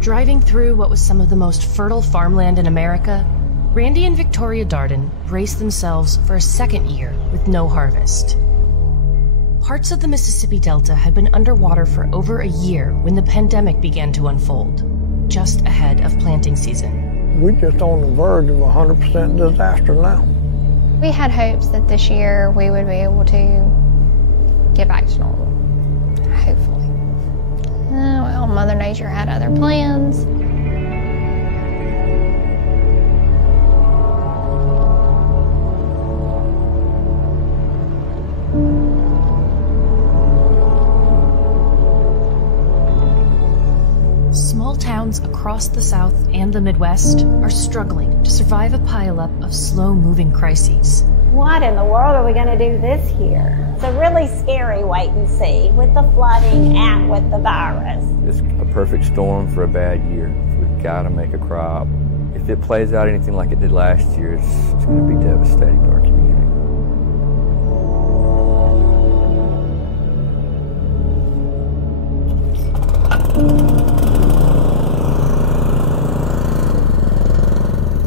Driving through what was some of the most fertile farmland in America, Randy and Victoria Darden braced themselves for a second year with no harvest. Parts of the Mississippi Delta had been underwater for over a year when the pandemic began to unfold, just ahead of planting season. We're just on the verge of 100% disaster now. We had hopes that this year we would be able to get back to normal, hopefully. Well, Mother Nature had other plans. Small towns across the South and the Midwest are struggling to survive a pileup of slow-moving crises. What in the world are we going to do this year? It's a really scary wait and see with the flooding and with the virus. It's a perfect storm for a bad year. We've got to make a crop. If it plays out anything like it did last year, it's going to be devastating to our community.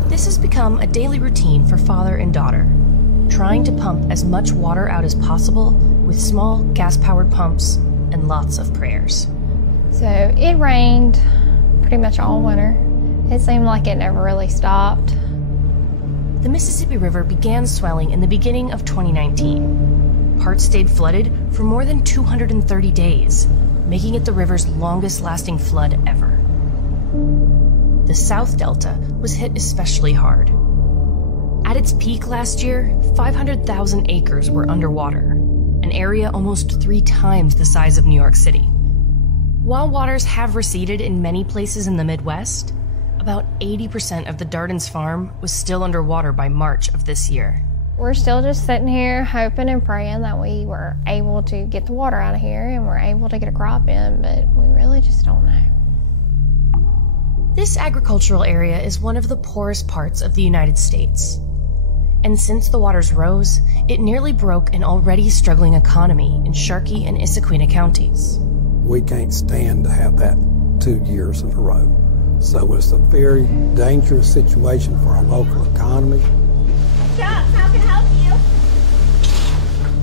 This has become a daily routine for father and daughter, trying to pump as much water out as possible with small gas-powered pumps and lots of prayers. So it rained pretty much all winter. It seemed like it never really stopped. The Mississippi River began swelling in the beginning of 2019. Parts stayed flooded for more than 230 days, making it the river's longest-lasting flood ever. The South Delta was hit especially hard. At its peak last year, 500,000 acres were underwater, an area almost 3 times the size of New York City. While waters have receded in many places in the Midwest, about 80% of the Darden's farm was still underwater by March of this year. We're still just sitting here hoping and praying that we were able to get the water out of here and we're able to get a crop in, but we really just don't know. This agricultural area is one of the poorest parts of the United States. And since the waters rose, it nearly broke an already struggling economy in Sharkey and Issaquena counties. We can't stand to have that 2 years in a row. So it's a very dangerous situation for our local economy. Chuck, how can I help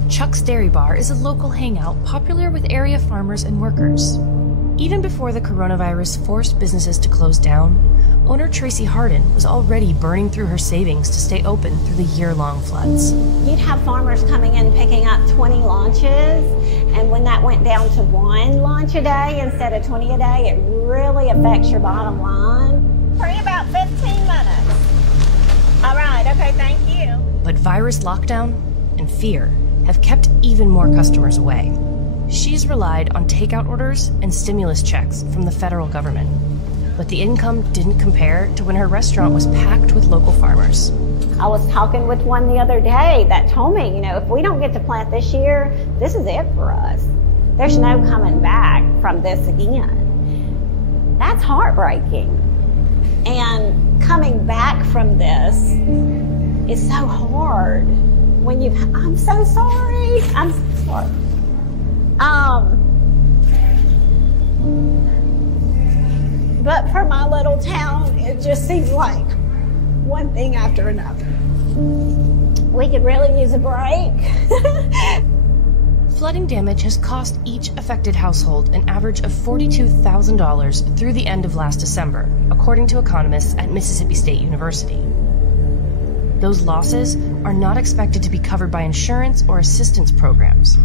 you? Chuck's Dairy Bar is a local hangout popular with area farmers and workers. Even before the coronavirus forced businesses to close down, owner Tracy Harden was already burning through her savings to stay open through the year-long floods. You'd have farmers coming in picking up 20 launches, and when that went down to 1 launch a day instead of 20 a day, it really affects your bottom line. For about 15 minutes. All right, okay, thank you. But virus lockdown and fear have kept even more customers away. She's relied on takeout orders and stimulus checks from the federal government. But the income didn't compare to when her restaurant was packed with local farmers. I was talking with one the other day that told me, if we don't get to plant this year, this is it for us. There's no coming back from this again. That's heartbreaking. And coming back from this is so hard. I'm so sorry. I'm so sorry. But for my little town, it just seems like one thing after another. We could really use a break. Flooding damage has cost each affected household an average of $42,000 through the end of last December, according to economists at Mississippi State University. Those losses are not expected to be covered by insurance or assistance programs,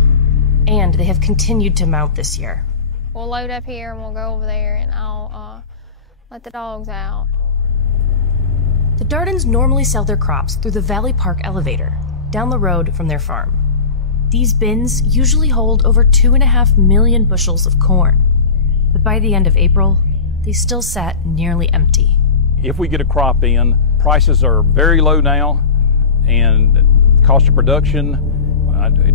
and they have continued to mount this year. We'll load up here and we'll go over there and I'll let the dogs out. The Dardens normally sell their crops through the Valley Park elevator, down the road from their farm. These bins usually hold over 2.5 million bushels of corn, but by the end of April, they still sat nearly empty. If we get a crop in, prices are very low now, and cost of production,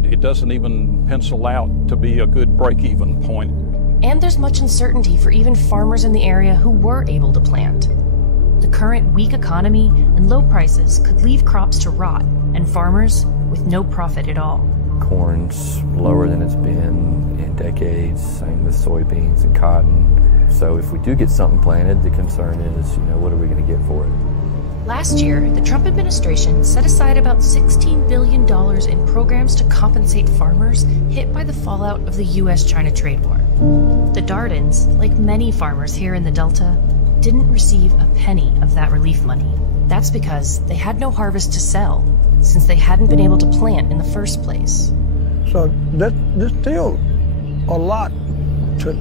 it doesn't even pencil out to be a good break-even point. And there's much uncertainty for even farmers in the area who were able to plant. The current weak economy and low prices could leave crops to rot, and farmers with no profit at all. Corn's lower than it's been in decades, same with soybeans and cotton. So if we do get something planted, the concern is, what are we going to get for it? Last year, the Trump administration set aside about $16 billion in programs to compensate farmers hit by the fallout of the U.S.-China trade war. The Dardens, like many farmers here in the Delta, didn't receive a penny of that relief money. That's because they had no harvest to sell, since they hadn't been able to plant in the first place. So there's still a lot to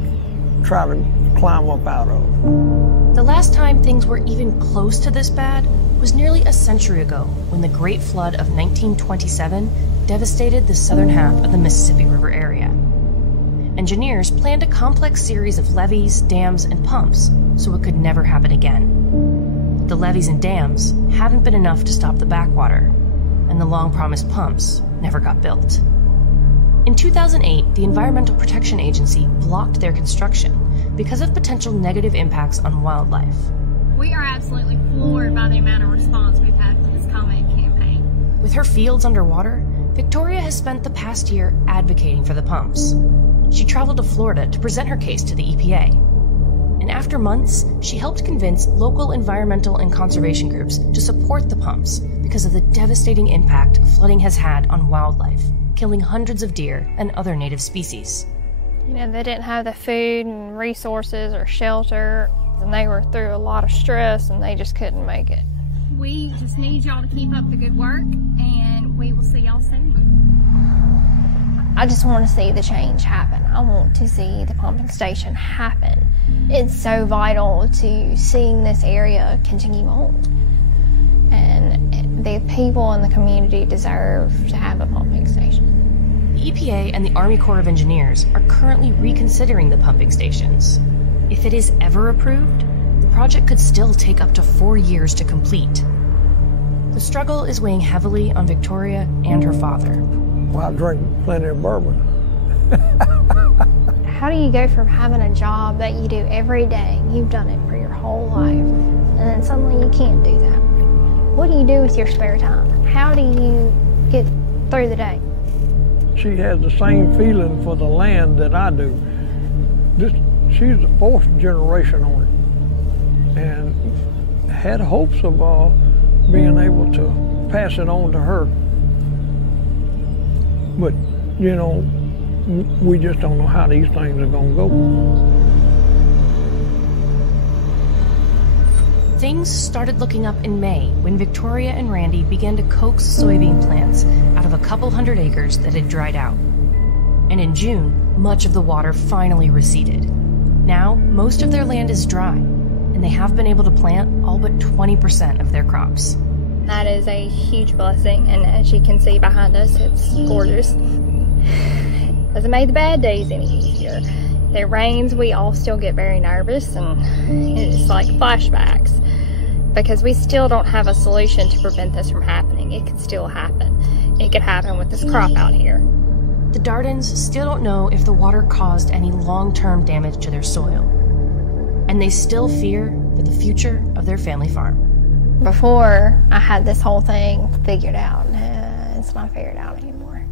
try to climb up out of. The last time things were even close to this bad was nearly a century ago, when the Great Flood of 1927 devastated the southern half of the Mississippi River area. Engineers planned a complex series of levees, dams, and pumps so it could never happen again. The levees and dams hadn't been enough to stop the backwater, and the long-promised pumps never got built. In 2008, the Environmental Protection Agency blocked their construction because of potential negative impacts on wildlife. We are absolutely floored by the amount of response we've had for this comment campaign. With her fields underwater, Victoria has spent the past year advocating for the pumps. She traveled to Florida to present her case to the EPA. And after months, she helped convince local environmental and conservation groups to support the pumps because of the devastating impact flooding has had on wildlife, killing hundreds of deer and other native species. They didn't have the food and resources or shelter, and they were through a lot of stress, and they just couldn't make it. We just need y'all to keep up the good work, and we will see y'all soon. I just want to see the change happen. I want to see the pumping station happen. It's so vital to seeing this area continue on. And the people in the community deserve to have a pumping station. The EPA and the Army Corps of Engineers are currently reconsidering the pumping stations. If it is ever approved, the project could still take up to 4 years to complete. The struggle is weighing heavily on Victoria and her father. Well, I drink plenty of bourbon. How do you go from having a job that you do every day, you've done it for your whole life, and then suddenly you can't do that? What do you do with your spare time? How do you get through the day? She has the same feeling for the land that I do. She's the 4th generation on it, and had hopes of being able to pass it on to her. But, we just don't know how these things are going to go. Things started looking up in May when Victoria and Randy began to coax soybean plants out of a couple hundred acres that had dried out. And in June, much of the water finally receded. Now, most of their land is dry, and they have been able to plant all but 20% of their crops. That is a huge blessing, and as you can see behind us, it's gorgeous. Hasn't made the bad days any easier. If it rains, we all still get very nervous, and it's like flashbacks, because we still don't have a solution to prevent this from happening. It could still happen. It could happen with this crop out here. The Dardens still don't know if the water caused any long-term damage to their soil, and they still fear for the future of their family farm. Before I had this whole thing figured out, it's not figured out anymore.